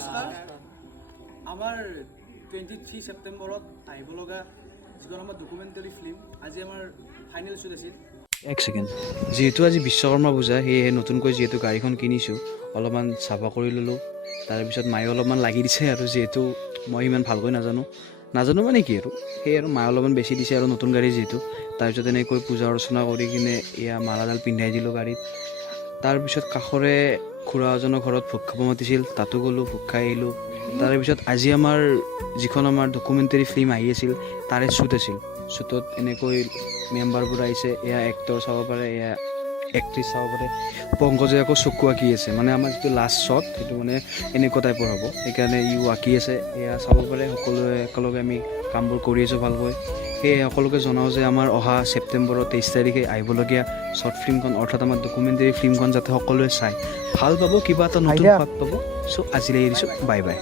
নমস্কাৰ আমাৰ 23 ছেপ্টেম্বৰত আহিব লগা যিখন আমাৰ ডকুমেণ্টাৰী ফিল্ম আজি আমাৰ ফাইনেল শ্বুট আছিল। এক ছেকেণ্ড, যিহেতু আজি বিশ্বকৰ্মা পূজা সেয়েহে নতুনকৈ যিহেতু গাড়ীখন কিনিছোঁ অলপমান চাফা কৰি ল'লোঁ। তাৰপিছত মায়ে অলপমান লাগি দিছে আৰু যিহেতু মই ইমান ভালকৈ নাজানো মানে কি আৰু সেই আৰু মায়ে অলপমান বেছি দিছে আৰু নতুন গাড়ী যিহেতু। তাৰপিছত এনেকৈ পূজা অৰ্চনা কৰি কিনে এয়া মালাডাল পিন্ধাই দিলোঁ গাড়ীত। তাৰপিছত কাষৰে খুৰা এজনৰ ঘৰত ভোগ খাব মাতিছিল, তাতো গ'লোঁ, ভোগ খাই আহিলোঁ। তাৰপিছত আজি আমাৰ যিখন আমাৰ ডকুমেণ্টাৰী ফিল্ম আহি আছিল তাৰে শ্বুট আছিল। শ্বুটত এনেকৈ মেম্বাৰবোৰ আহিছে, এয়া এক্টৰ চাব পাৰে, এয়া এক্ট্ৰেছ চাব পাৰে। পংকজে আকৌ চকু আঁকি আছে, মানে আমাৰ যিটো লাষ্ট শ্বট সেইটো মানে এনেকুৱা টাইপৰ হ'ব, সেইকাৰণে ইও আঁকি আছে। এয়া চাব পাৰে, সকলোৱে একেলগে আমি কামবোৰ কৰি আছোঁ ভালকৈ। সেয়ে সকলোকে জনাওঁ যে আমাৰ অহা ছেপ্টেম্বৰৰ 23 তাৰিখে আহিবলগীয়া শ্বৰ্ট ফিল্মখন অৰ্থাৎ আমাৰ ডকুমেণ্টাৰী ফিল্মখন যাতে সকলোৱে চাই ভাল পাব, কিবা এটা নতুন সোৱাদ পাব। চ' আজিলৈ এৰিছোঁ, বাই বাই।